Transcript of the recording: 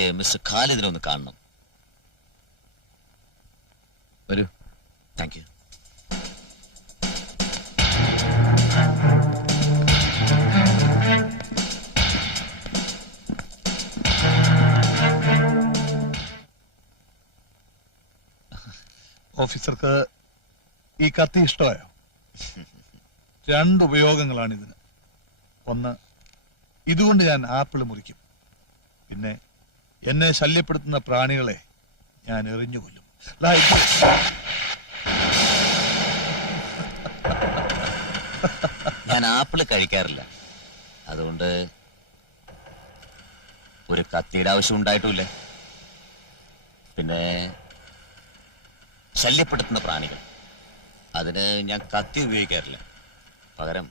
എനിക്ക് മിസ്റ്റർ ഖാലിദിനെ ഒന്ന് കാണണം. വരൂ. Thank you. ഓഫീസർക്ക് ഈ കത്തി ഇഷ്ടമായോ? 2 ഉപയോഗങ്ങളാണ് ഇതിന്. ഒന്ന്, ഇതുകൊണ്ട് ഞാൻ ആപ്പിൾ മുറിക്കും. പിന്നെ എന്നെ ശല്യപ്പെടുത്തുന്ന പ്രാണികളെ ഞാൻ എറിഞ്ഞു കൊല്ലും. ഞാൻ ആപ്പിൾ കഴിക്കാറില്ല, അതുകൊണ്ട് ഒരു കത്തിയുടെ ആവശ്യം ഉണ്ടായിട്ടുമില്ല. പിന്നെ ശല്യപ്പെടുത്തുന്ന പ്രാണികൾ, അതിന് ഞാൻ കത്തി ഉപയോഗിക്കാറില്ല. പകരം